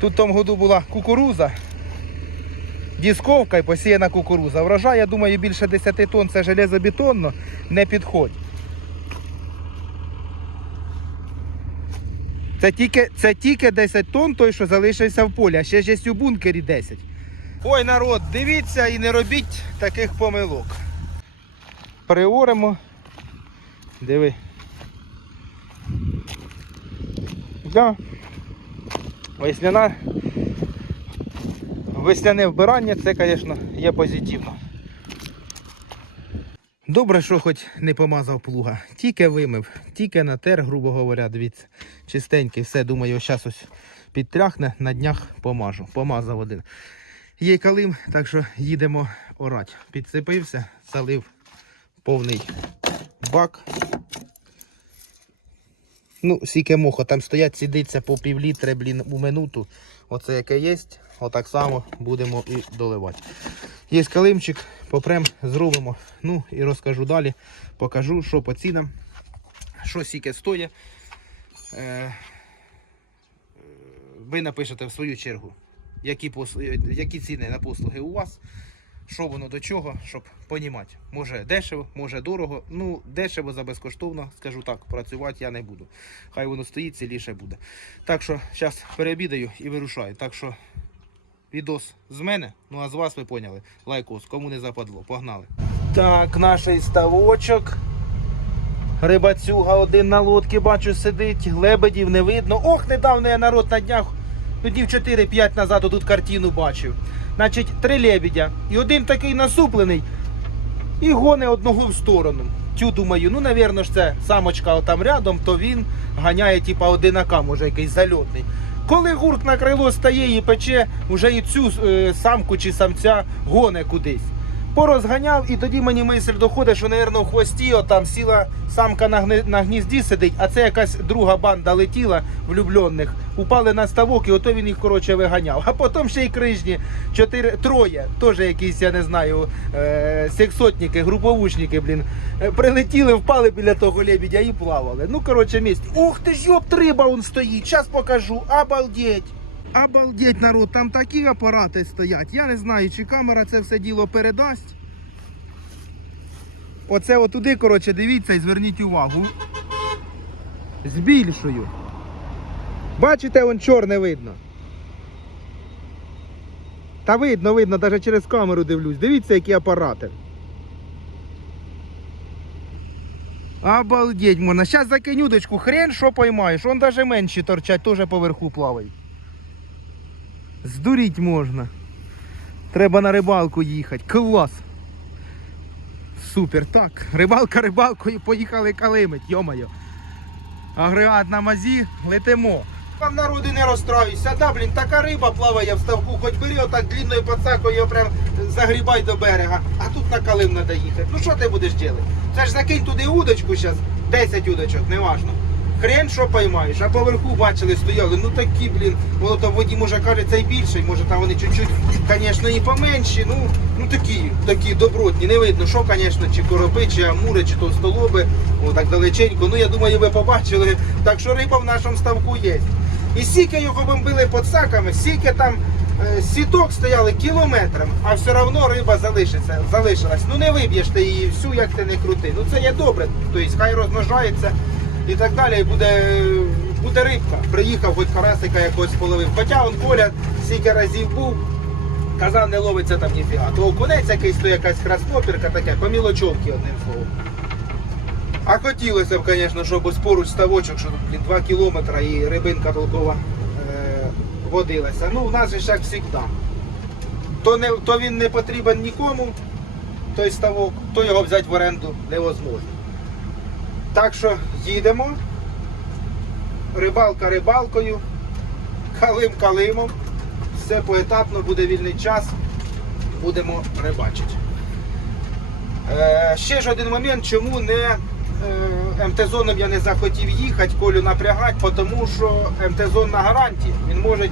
Тут в тому году була кукуруза, дісковка і посіяна кукуруза. Врожай, я думаю, більше 10 тонн це железобетонно, не підходь. Це тільки, це тільки 10 тонн той, що залишився в полі, а ще ж є у бункері 10. Ой, народ, дивіться і не робіть таких помилок. Приоримо. Диви. Да. Весняна. Весняне вбирання це, звісно, є позитивно. Добре, що хоч не помазав плуга. Тільки вимив, тільки натер, грубо говоря, дивіться. Чистенький, все, думаю, зараз ось підтряхне, на днях помажу. Помазав один. Є калим, так що їдемо орати. Підцепився, залив повний бак. Ну, сіке мохо, там стоять, сідиться по півлітри, блін, у минуту. Оце яке є, отак само будемо і доливати. Є калимчик, попрем, зробимо. Ну і розкажу далі. Покажу, що по цінам, що сіке стоїть. Е, ви напишете в свою чергу, які, пос- які ціни на послуги у вас, що воно до чого, щоб понімати. Може дешево, може дорого. Ну, дешево за безкоштовно, скажу так, працювати я не буду. Хай воно стоїть, ціліше буде. Так що зараз переобідаю і вирушаю. Так що відос з мене, ну а з вас ви поняли. Лайкос, кому не западло. Погнали. Так, наш ставочок. Рибацюга один на лодці, бачу, сидить, лебедів не видно. Ох, недавно я народ на днях, ну днів 4-5 назад тут картину бачив. Значить, три лебедя. І один такий насуплений і гоне одного в сторону. Тю думаю, ну, навірно ж, це самочка там рядом, то він ганяє, типа, одинака, може, якийсь зальотний. Коли гурк на крило стає і пече, вже і цю е, самку чи самця гоне кудись. Порозганяв, і тоді мені мисль доходить, що, навірно, в хвості отам сіла самка на, гни- на гнізді сидить, а це якась друга банда летіла влюблених, упали на ставок, і ото він їх коротше виганяв. А потім ще й крижні, чотири, троє, теж якісь, я не знаю, е, сексотники, груповушники, блін, е, прилетіли, впали біля того лебедя і плавали. Ну, коротше, місць. Ух ти ж, йоп, риба он стоїть, зараз покажу, обалдеть. Обалдеть, народ, там такі апарати стоять. Я не знаю, чи камера це все діло передасть. Оце отуди, коротше, дивіться і зверніть увагу. Збільшую. Бачите, он чорне видно. Та видно, видно, навіть через камеру дивлюсь. Дивіться, які апарати. Обалдеть можна. Зараз закинь удочку, хрен що поймаєш. Он навіть менші торчать, теж поверху плавають. Здуріть можна. Треба на рибалку їхати. Клас. Супер. Так, рибалка рибалкою, поїхали калимить, йомайо. Агрегат на мазі, летимо. Там народи не розстраюйся, да, блін, така риба плаває в ставку, хоч бери отак длинною пацакою, його прям загрібай до берега, а тут на калим треба їхати. Ну що ти будеш робити? Це ж закинь туди удочку зараз, 10 удочок, неважно. Хрен що поймаєш, а поверху бачили, стояли, ну такі, блін, воно там в воді може каже, цей більший, може там вони чуть-чуть, звісно, і поменші, ну, ну такі, такі добротні, не видно, що, звісно, чи коропи, чи амури, чи товстолоби, о, так далеченько, ну я думаю, ви побачили, так що риба в нашому ставку є. І стільки його бомбили подсаками, стільки там е, сіток стояли кілометрами, а все одно риба залишиться, залишилась. Ну не виб'єш ти її всю, як ти не крути. Ну це є добре, тобто хай розмножається і так далі. Буде, буде рибка. Приїхав, хоч карасика якогось половив. Хоча он Коля стільки разів був. Казав, не ловиться там ніфіга. То окунець якийсь, то якась краснопірка таке, по мілочовки одним словом. А хотілося б, звісно, щоб поруч ставочок, що тут 2 кілометри і рибинка толкова е, водилася. Ну, у нас же ж як завжди. То, не, то він не потрібен нікому, той ставок, то його взяти в оренду невозможно. Так що їдемо. Рибалка рибалкою, калим калимом. Все поетапно, буде вільний час, будемо рибачити. Е, ще ж один момент, чому не е, МТ-зоном я не захотів їхати, колю напрягати, тому що МТ-зон на гарантії, він може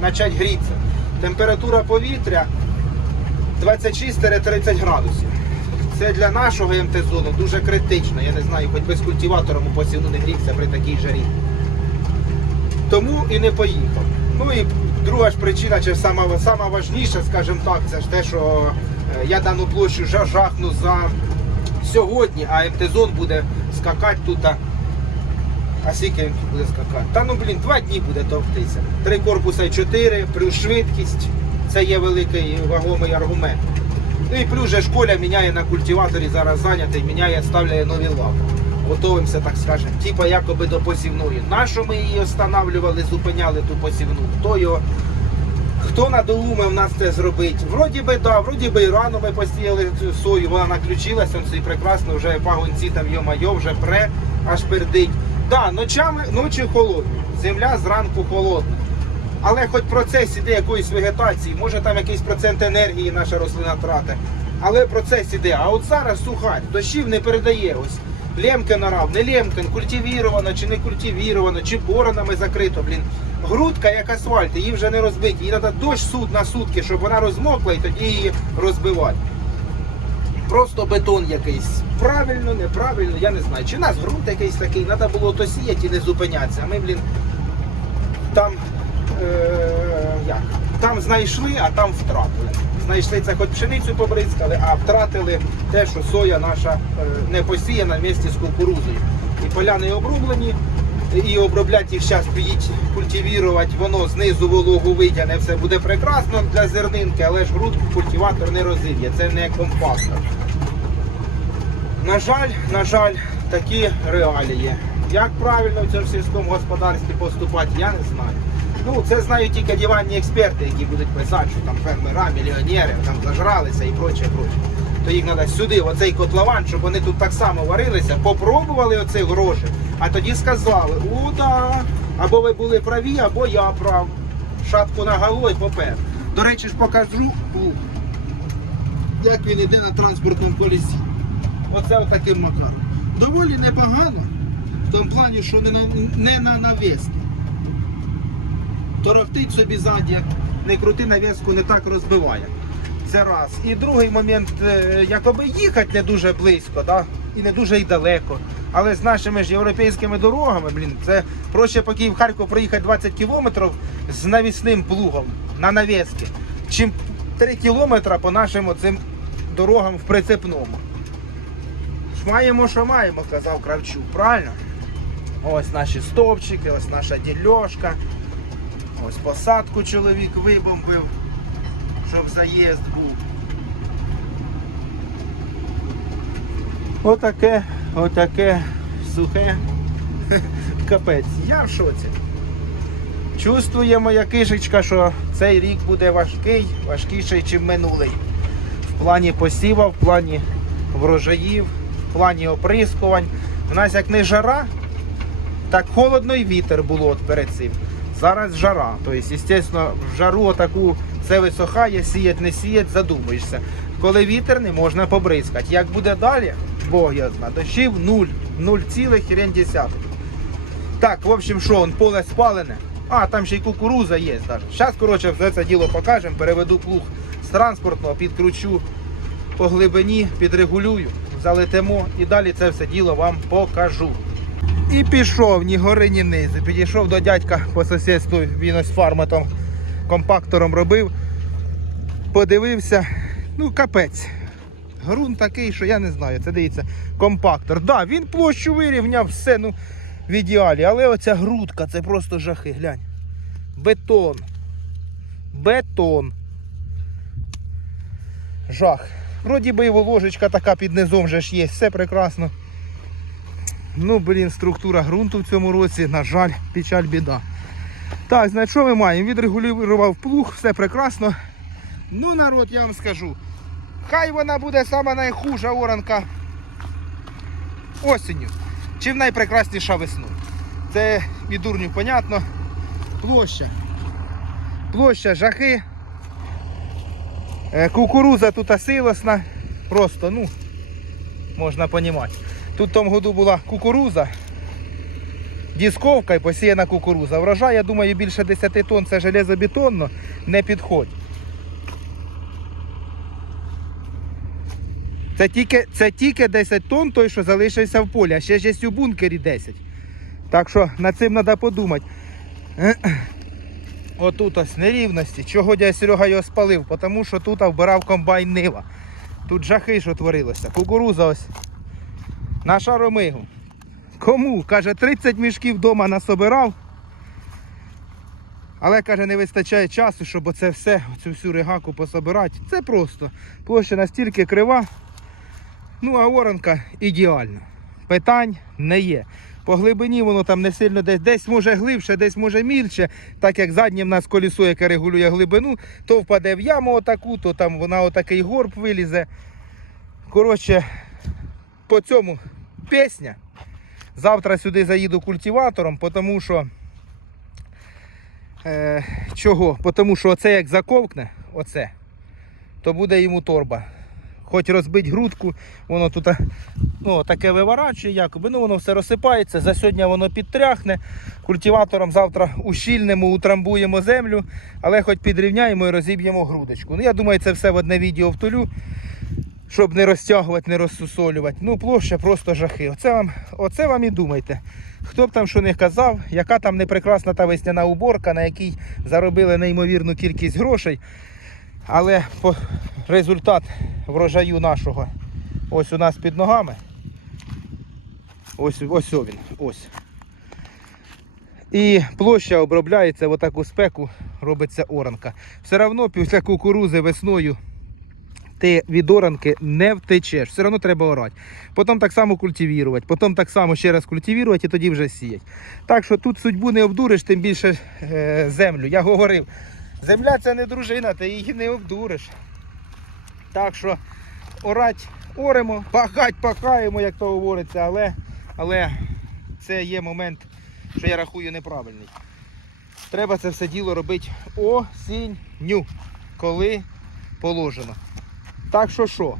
почати грітися. Температура повітря 26-30 градусів. Це для нашого МТ-зону дуже критично. Я не знаю, хоч без культиватором у посівну не грівся при такій жарі. Тому і не поїхав. Ну і друга ж причина, чи сама, сама важніша, скажімо так, це ж те, що е, я дану площу жахну за сьогодні, а МТ-зон буде скакати тут. А скільки він тут буде скакати? Та ну блін, два дні буде товктися. Три корпуса і чотири, плюс швидкість. Це є великий вагомий аргумент. Ну і плюс же школя міняє на культиваторі, зараз зайнятий, міняє, ставляє нові лапи. Готовимося, так скажемо, типа якоби до посівної. Нащо ми її останавливали, зупиняли ту посівну? Хто його? Хто надоумив нас це зробити? Вроді би, да, вроді би і рано ми посіяли цю сою, вона наключилася, все і прекрасно, вже пагонці там йо-майо, вже пре, аж пердить. Да, ночами, ночі холодні, земля зранку холодна. Але хоч процес іде якоїсь вегетації, може там якийсь процент енергії наша рослина тратить. Але процес іде. А от зараз сухарь, дощів не передає. Ось Лемкен орав, не Лемкен, культивіровано чи не культивіровано, чи боронами закрито. Блін. Грудка як асфальт, її вже не розбити. Їй треба дощ суд на сутки, щоб вона розмокла і тоді її розбивати. Просто бетон якийсь. Правильно, неправильно, я не знаю. Чи нас ґрунт якийсь такий, треба було то сіяти і не зупинятися. А ми, блін, там як? Там знайшли, а там втратили. Знайшли це хоч пшеницю побризкали, а втратили те, що соя наша е, не посіяна в місті з кукурузою. І поля не обрублені, і обробляти їх зараз приїдь культивірувати, воно знизу вологу витягне, все буде прекрасно для зернинки, але ж грудку культиватор не розів'є, це не компактор. На жаль, на жаль, такі реалії. Як правильно в цьому сільському господарстві поступати, я не знаю. Ну, це знають тільки диванні експерти, які будуть писати, що там фермера, мільйонери там зажралися і проче, проче. То їх треба сюди, оцей котлован, щоб вони тут так само варилися, попробували оці гроші, а тоді сказали, о, да, або ви були праві, або я прав. Шапку на голову і попер. До речі, ж покажу, як він іде на транспортному колесі. Оце отаким макаром. Доволі непогано. В тому плані, що не на, не на навіску. Торохтить собі ззаді, не крути навіску, не так розбиває. Це раз. І другий момент, е, якоби їхати не дуже близько, да? і не дуже й далеко. Але з нашими ж європейськими дорогами, блін, це проще по Київ Харків проїхати 20 кілометрів з навісним плугом на навіски, чим 3 кілометри по нашим оцим дорогам в прицепному. Маємо, що маємо, казав Кравчук, правильно? Ось наші стовпчики, ось наша дільошка. Ось посадку чоловік вибомбив, щоб заїзд був. Отаке, отаке сухе. Капець. Я в шоці. Чувствує моя кишечка, що цей рік буде важкий, важкіший, ніж минулий. В плані посіва, в плані врожаїв, в плані оприскувань. У нас як не жара, так холодно і вітер було от перед цим. Зараз жара. Тобто, звісно, в жару таку це висохає, сіять, не сіять, задумаєшся. Коли вітер не можна побризкати. Як буде далі, Бог я знає, дощів нуль, нуль цілих хрен десятих. Так, в общем, що, он поле спалене. А, там ще й кукуруза є. Зараз, коротше, все це діло покажемо, переведу плуг з транспортного, підкручу по глибині, підрегулюю, залетимо і далі це все діло вам покажу. І пішов ні гори, ні низи. Підійшов до дядька по сусідству, він ось фарматом компактором робив. Подивився, ну капець. Грунт такий, що я не знаю. Це дивіться, компактор. Да, він площу вирівняв, все ну, в ідеалі. Але оця грудка це просто жахи. Глянь. Бетон. Бетон. Жах. Вроді би і ложечка така під низом вже ж є, все прекрасно. Ну, блін, структура ґрунту в цьому році, на жаль, печаль біда. Так, значить, що ми маємо? Відрегулював плуг, все прекрасно. Ну, народ, я вам скажу. Хай вона буде сама найхужа оранка осінню. Чим найпрекрасніша весною. Це і дурню, понятно. Площа. Площа жахи. Е, Кукуруза тут силосна. Просто, ну, можна розуміти. Тут в тому году була кукуруза, дісковка і посіяна кукуруза. Врожай, я думаю, більше 10 тонн це железобетонно, не підходь. Це тільки, це тільки 10 тонн той, що залишився в полі, а ще ж є у бункері 10. Так що над цим треба подумати. Отут ось нерівності. Чого дядя Серега його спалив? Тому що тут вбирав комбайн Нива. Тут жахи, що творилося. Кукуруза ось на шаромигу. Кому? Каже, 30 мішків вдома насобирав. Але каже, не вистачає часу, щоб оце все, цю всю регаку пособирати. Це просто. Площа настільки крива. Ну, а оранка ідеальна. Питань не є. По глибині воно там не сильно десь, десь може глибше, десь може мільше, так як заднє в нас колесо, яке регулює глибину, то впаде в яму отаку, то там вона отакий горб вилізе. Коротше, по цьому пісня. Завтра сюди заїду культиватором, тому що. Е, чого? Тому що оце як заковкне, оце, то буде йому торба. Хоч розбить грудку, воно тут ну, таке виворачує, якоби, ну воно все розсипається. За сьогодні воно підтряхне. Культиватором завтра ущільнемо, утрамбуємо землю, але хоч підрівняємо і розіб'ємо грудочку. Ну, я думаю, це все в одне відео втулю, щоб не розтягувати, не розсусолювати. Ну, площа просто жахи. Оце вам, оце вам і думайте. Хто б там що не казав, яка там не прекрасна та весняна уборка, на якій заробили неймовірну кількість грошей. Але по результат врожаю нашого ось у нас під ногами. Ось ось він. Ось. І площа обробляється в таку спеку, робиться оранка. Все одно після кукурузи весною ти від оранки не втечеш. Все одно треба орати. Потім так само культивувати, потім так само ще раз культивувати і тоді вже сіять. Так що тут судьбу не обдуриш, тим більше е, землю. Я говорив, земля це не дружина, ти її не обдуриш. Так що орать оремо, пахать пахаємо, як то говориться, але, але це є момент, що я рахую неправильний. Треба це все діло робити осінню, коли положено. Так що що?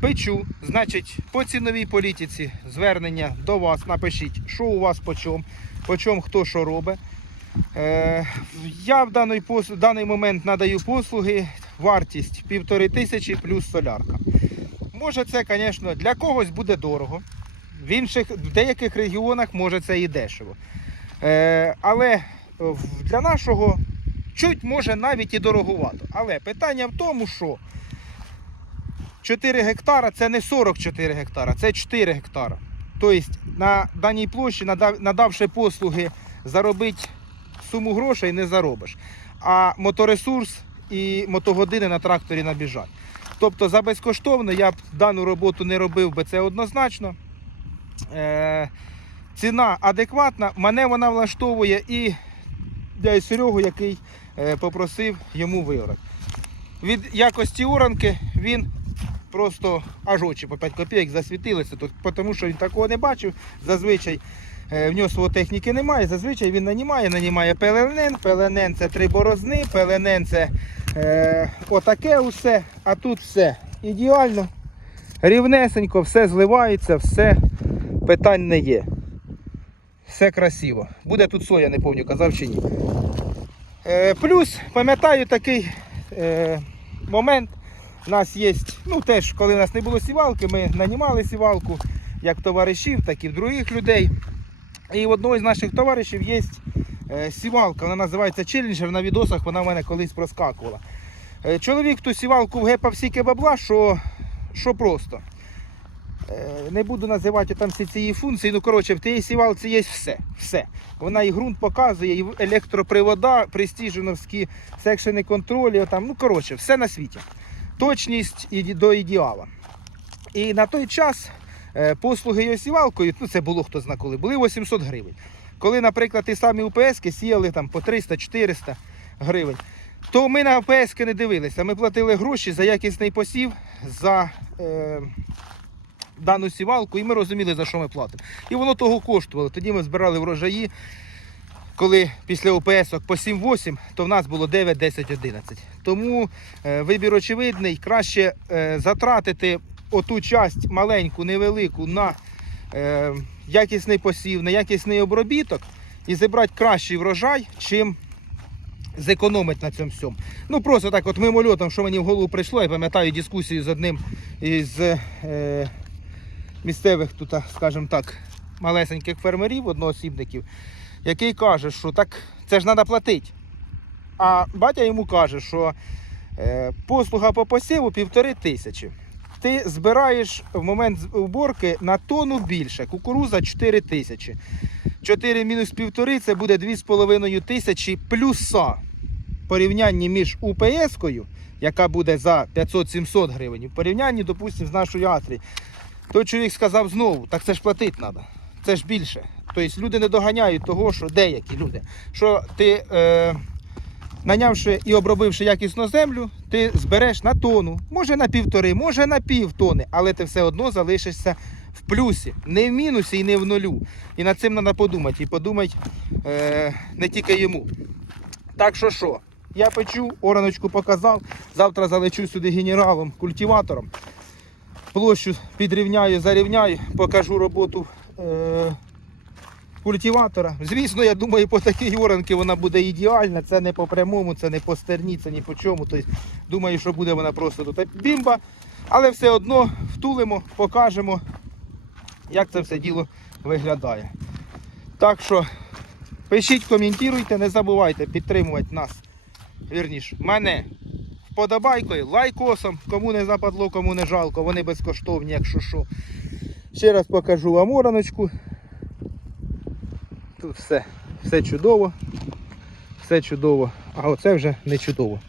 Печу, значить, по ціновій політиці звернення до вас напишіть, що у вас по чому, по чому хто що робить. Е, я в даний, в даний момент надаю послуги, вартість півтори тисячі плюс солярка. Може це, звісно, для когось буде дорого. В інших, в деяких регіонах може це і дешево. Е, але для нашого чуть може навіть і дороговато. Але питання в тому, що 4 гектара це не 44 гектара, це 4 гектара. Тобто на даній площі, надавши послуги, заробити суму грошей не заробиш. А моторесурс і мотогодини на тракторі набіжать. Тобто за безкоштовно я б дану роботу не робив би це однозначно. Е, ціна адекватна, мене вона влаштовує і дядь Серегу, який е, попросив йому виорати. Від якості оранки він просто аж очі по 5 копійок засвітилися, то- тому що він такого не бачив. Зазвичай е, в нього свого техніки немає. Зазвичай він нанімає, нанімає ПЛНН, ПЛНН це три борозни, ПЛНН це е, отаке усе, а тут все ідеально, рівнесенько, все зливається, все питань не є. Все красиво. Буде тут соя, не пам'ятаю, казав чи ні. Е, плюс, пам'ятаю такий е, момент. У нас є, ну теж, коли у нас не було сівалки, ми нанімали сівалку як товаришів, так і других людей. І в одного з наших товаришів є е, сівалка, вона називається Челленджер. На відосах вона в мене колись проскакувала. Е, чоловік ту сівалку вгепав стільки бабла, що, що просто. Е, Не буду називати там всі ці функції. Ну, коротше, в тієї сівалці є все. все. Вона і ґрунт показує, і електропривода, престіженовські секшени контролі. Там, ну, коротше, все на світі. Точність до ідеала. І на той час е, послуги її сівалкою, ну це було хто зна коли, були 800 гривень. Коли, наприклад, ті самі УПС сіяли там по 300-400 гривень, то ми на УПС не дивилися. Ми платили гроші за якісний посів, за е, дану сівалку, і ми розуміли, за що ми платимо. І воно того коштувало. Тоді ми збирали врожаї. Коли після ОПС по 7-8, то в нас було 9, 10, 11. Тому е, вибір очевидний, краще е, затратити оту часть маленьку, невелику на е, якісний посів, на якісний обробіток і зібрати кращий врожай, чим зекономити на цьому всьому. Ну просто так, от мимольотом, що мені в голову прийшло, я пам'ятаю дискусію з одним із е, місцевих тут, скажімо так, малесеньких фермерів, одноосібників, який каже, що так це ж треба платити. А батя йому каже, що е, послуга по посіву півтори тисячі. Ти збираєш в момент уборки на тонну більше. Кукуруза 4 тисячі. 4 мінус півтори це буде 2,5 тисячі плюса. Порівнянні між УПС-кою, яка буде за 500-700 гривень, в порівнянні, допустимо, з нашою Атрі. Той чоловік сказав знову, так це ж платити треба. Це ж більше. Тобто люди не доганяють того, що деякі люди, що ти, е, нанявши і обробивши якісно землю, ти збереш на тонну, може на півтори, може на пів тони, але ти все одно залишишся в плюсі, не в мінусі і не в нулю. І над цим треба подумати. І подумати е, не тільки йому. Так що що? Я печу, ораночку показав. Завтра залечу сюди генералом, культиватором. Площу підрівняю, зарівняю, покажу роботу е, культиватора. Звісно, я думаю, по такій оранці вона буде ідеальна. Це не по прямому, це не по стерні, це ні по чому. Тобто, думаю, що буде вона просто тут бімба. Але все одно втулимо, покажемо, як це все діло виглядає. Так що пишіть, коментуйте, не забувайте підтримувати нас. Вірніше, мене вподобайкою, лайкосом. Кому не западло, кому не жалко, вони безкоштовні, якщо що. Ще раз покажу вам ораночку. Тут все, все чудово. Все чудово. А оце вже не чудово.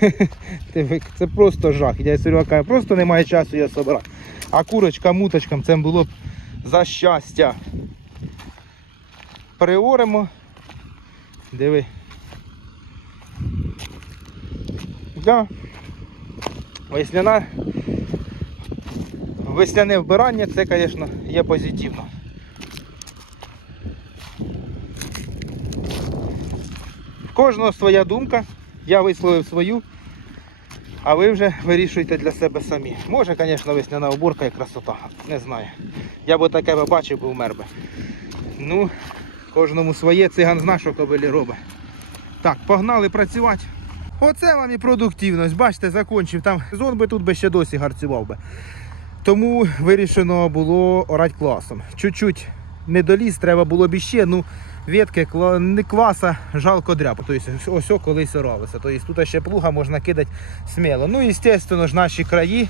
Це просто жах. Я Серега каже, просто немає часу я собирати. А курочка муточкам це було б за щастя. Приоримо. Диви. Да. Весняна. Весняне вбирання це, звісно, є позитивно. Кожного своя думка. Я висловив свою, а ви вже вирішуйте для себе самі. Може, звісно, весняна уборка і красота. Не знаю. Я б таке би бачив, би вмер би. Ну, кожному своє циган зна, що кобилі робить. Так, погнали працювати. Оце вам і продуктивність. Бачите, закончив. Там зон би тут би ще досі гарцював би. Тому вирішено було орати класом. Чуть-чуть не доліз, треба було б іще. Ну, ветки не класа, жалко дряпа. Тобто ось колись оралося. Тобто тут ще плуга можна кидати сміло. Ну, звісно ж, наші краї.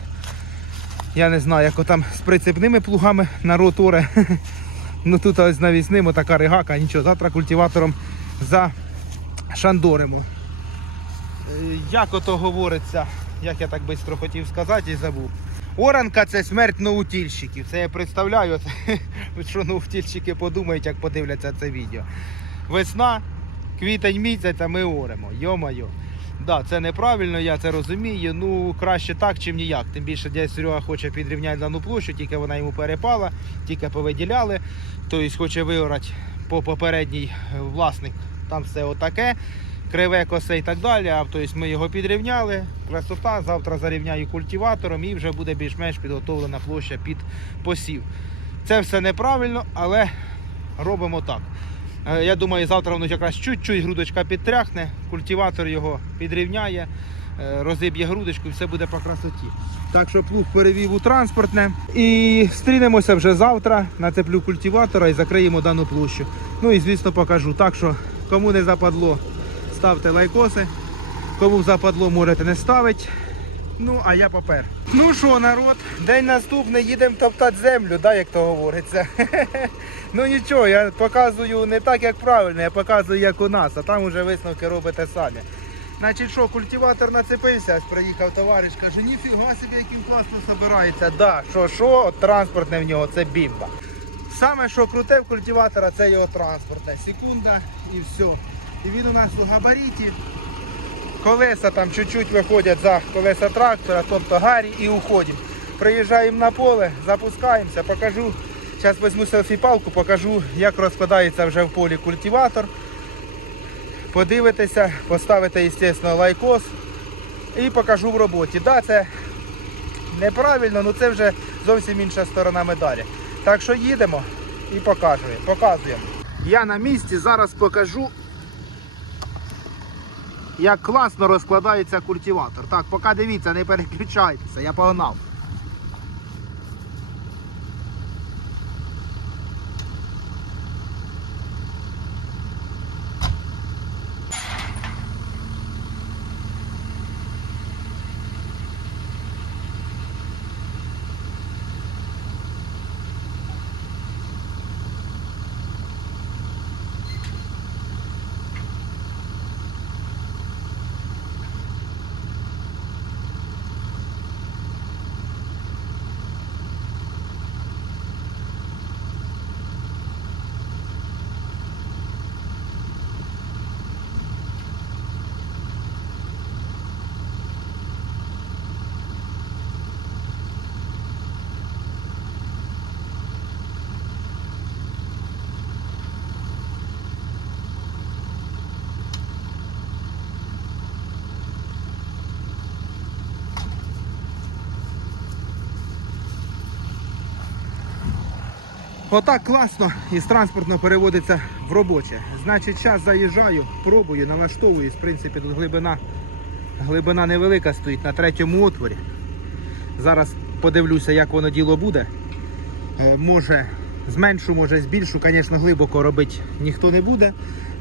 Я не знаю, як там з прицепними плугами народ оре. Ну тут ось навісним така ригака, нічого, завтра культиватором зашандоримо. Е, Як ото говориться, як я так швидко хотів сказати і забув. Оранка це смерть наутільщиків. Це я представляю, що наутільщики подумають, як подивляться це відео. Весна, квітень місяць, а ми оремо. Йо-моє. Да, це неправильно, я це розумію. Ну краще так, чим ніяк. Тим більше дядь Серега хоче підрівняти дану площу, тільки вона йому перепала, тільки повиділяли. Тобто хоче виорати по попередній е, власник. Там все отаке, криве косе і так далі. А тобто ми його підрівняли. Красота. Завтра зарівняю культиватором і вже буде більш-менш підготовлена площа під посів. Це все неправильно, але робимо так. Е, Я думаю, завтра воно якраз чуть-чуть грудочка підтряхне, культиватор його підрівняє, е, розіб'є грудочку і все буде по красоті. Так що плуг перевів у транспортне. І стрінемося вже завтра, нацеплю культиватора і закриємо дану площу. Ну і звісно покажу. Так що кому не западло, ставте лайкоси. Кому западло, можете не ставити. Ну, а я попер. Ну що, народ, день наступний, їдемо топтати землю, да, як то говориться. ну нічого, я показую не так, як правильно, я показую, як у нас, а там уже висновки робите самі. Значить, що, культиватор нацепився, ось приїхав товариш, каже, ніфіга собі, як він класно собирається. Да, що, що, от транспортне в нього, це бімба. Саме, що круте в культиватора, це його транспортне. Секунда і все. І він у нас у габаріті. Колеса там чуть-чуть виходять за колеса трактора, тобто гарі і уходимо. Приїжджаємо на поле, запускаємося, покажу. Зараз візьму селфі-палку, покажу, як розкладається вже в полі культиватор. Подивитеся, поставите, звісно, лайкос і покажу в роботі. Да, це неправильно, але це вже зовсім інша сторона медалі. Так що їдемо і покажемо. показуємо. Я на місці, зараз покажу як класно розкладається культиватор. Так, поки дивіться, не переключайтеся, я погнав. Отак класно із транспортно переводиться в робоче. Значить, зараз заїжджаю, пробую, налаштовуюсь. В принципі, тут глибина, глибина невелика стоїть на третьому отворі. Зараз подивлюся, як воно діло буде. Е, Може зменшу, може збільшу. Звісно, глибоко робити ніхто не буде.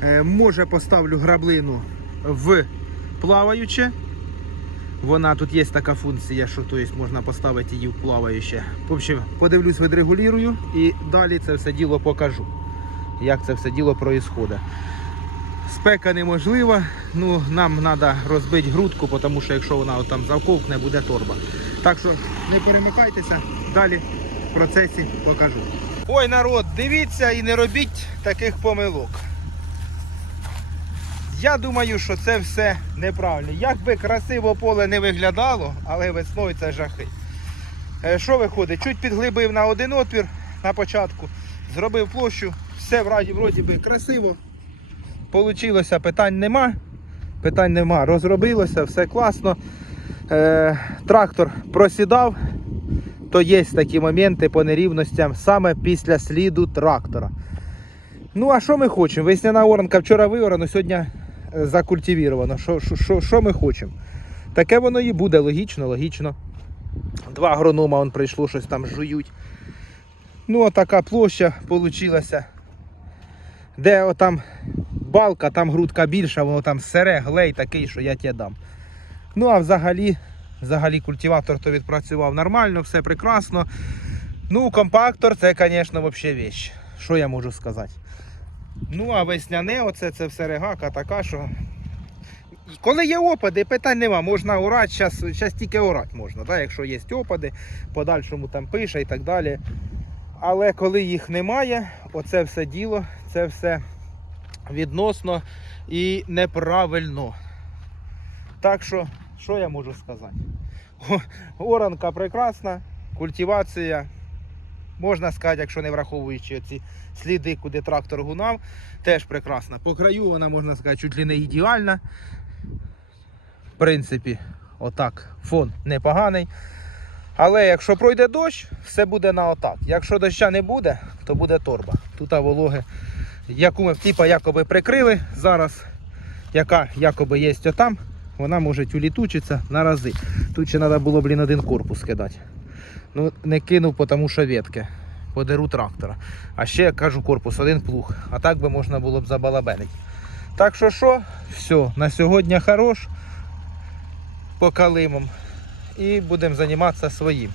Е, Може поставлю граблину в плаваюче. Вона тут є така функція, що то є, можна поставити її в плаваюче. В общем, подивлюсь, відрегулюю і далі це все діло покажу. Як це все діло проїсходить. Спека неможлива, ну нам треба розбити грудку, тому що якщо вона там завковкне, буде торба. Так що не перемикайтеся, далі в процесі покажу. Ой, народ, дивіться і не робіть таких помилок. Я думаю, що це все неправильно. Як би красиво поле не виглядало, але весною це жахи. Е, Що виходить? Чуть підглибив на один отвір на початку, зробив площу, все вроді, вроді би красиво. Получилося, питань нема. Питань нема. Розробилося, все класно. Е, трактор просідав, то є такі моменти по нерівностям саме після сліду трактора. Ну, а що ми хочемо? Весняна оранка вчора виорано, сьогодні закультивіровано. Що, що, що, ми хочемо? Таке воно і буде, логічно, логічно. Два агронома он прийшло, щось там жують. Ну, отака площа вийшла. Де отам балка, там грудка більша, воно там сере, глей такий, що я тебе дам. Ну, а взагалі, взагалі культиватор то відпрацював нормально, все прекрасно. Ну, компактор це, звісно, взагалі вещь. Що я можу сказати? Ну, а весняне, оце це все регака така, що. Коли є опади, питань нема, можна орати, зараз тільки орати можна, да? якщо є опади, подальшому там пише і так далі. Але коли їх немає, оце все діло, це все відносно і неправильно. Так що, що я можу сказати? Оранка прекрасна, культивація. Можна сказати, якщо не враховуючи ці сліди, куди трактор гунав, теж прекрасна. По краю вона, можна сказати, чуть ли не ідеальна. В принципі, отак, фон непоганий. Але якщо пройде дощ, все буде на отак. Якщо доща не буде, то буде торба. Тут вологи, яку ми типа якоби прикрили зараз, яка якоби є отам, вона може улітучитися на рази. Тут ще треба було, блін, один корпус кидати. Ну, не кинув, тому що ветки. Подеру трактора. А ще я кажу корпус, один плуг. А так би можна було б забалабенити. Так що що, все, на сьогодні хорош по калимам. І будемо займатися своїм.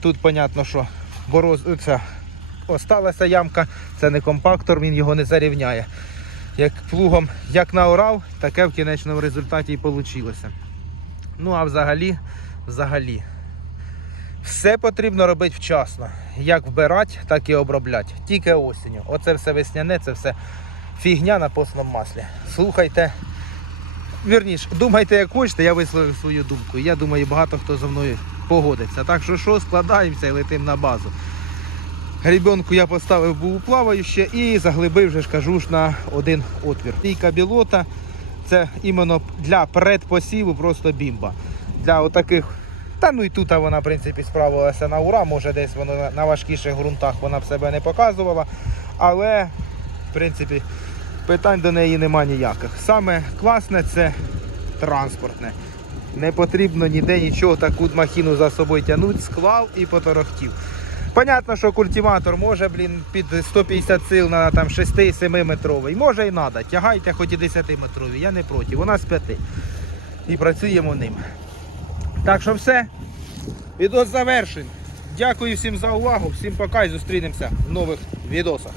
Тут, понятно, що бороз... це осталася ямка, це не компактор, він його не зарівняє. Як плугом як наорав, таке в кінечному результаті і вийшло. Ну а взагалі, взагалі, все потрібно робити вчасно. Як вбирати, так і обробляти. Тільки осінню. Оце все весняне, це все фігня на постному маслі. Слухайте. Вірніше, думайте, як хочете, я висловив свою думку. Я думаю, багато хто зі мною погодиться. Так що що, складаємося і летимо на базу. Гребенку я поставив був у плаваюче і заглибив вже ж кажу ж на один отвір. Лійка білота це іменно для предпосіву просто бімба. Для отаких. Та ну і тут вона, в принципі, справилася на ура. Може десь воно на- важкіших ґрунтах вона б себе не показувала. Але, в принципі, питань до неї нема ніяких. Саме класне це транспортне. Не потрібно ніде нічого таку махіну за собою тягнути, склав і поторохтів. Понятно, що культиватор може, блін, під 150 сил на там 6-7 метровий. Може і треба. Тягайте хоч і 10 метровий, я не проти. Вона з 5. І працюємо ним. Так що все. Відос завершений. Дякую всім за увагу, всім пока і зустрінемося в нових відосах.